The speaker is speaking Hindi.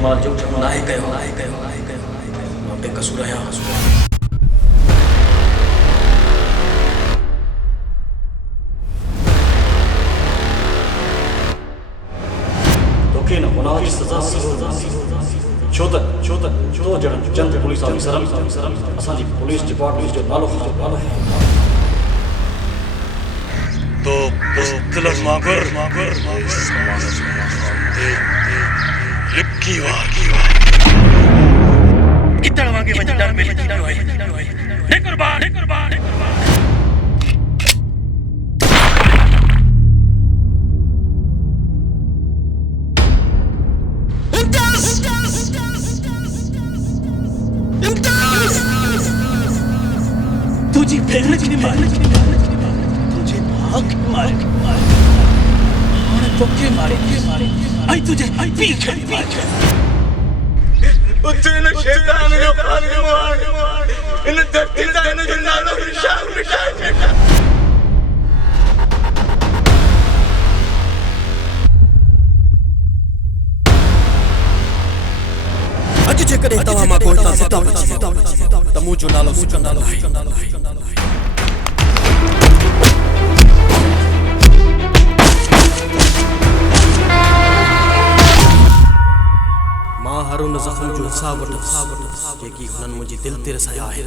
जमाल जो नाहे कयो मां बेकसूर आहियां। तोखे न गुनाह जी सज़ा छो त तो जण चंद पुलिस ऑफिसर असांजी पुलिस डिपार्टमेंट जो नालो तो दिलक मागर लिपकी वार कितण वांगे वजदार में लिखी है हे कुर्बान तुझी भेण खे मारे तुझे भाउ खे मारे हाणे तोखे मारे ऐं तुझे पीउ खे मारे उते न शैतान जो खानगो इन धरती ता इन जो नालो निशान अज जेकॾहिं तव्हां मां को हितां ज़िंदा बची त मुंहिंजो नालो सिकंदर आहे। मां हर उन ज़ख़्म जो हिसाब वठंदुसि जेकी हुननि मुंहिंजी दिलि ते रसाया आहे।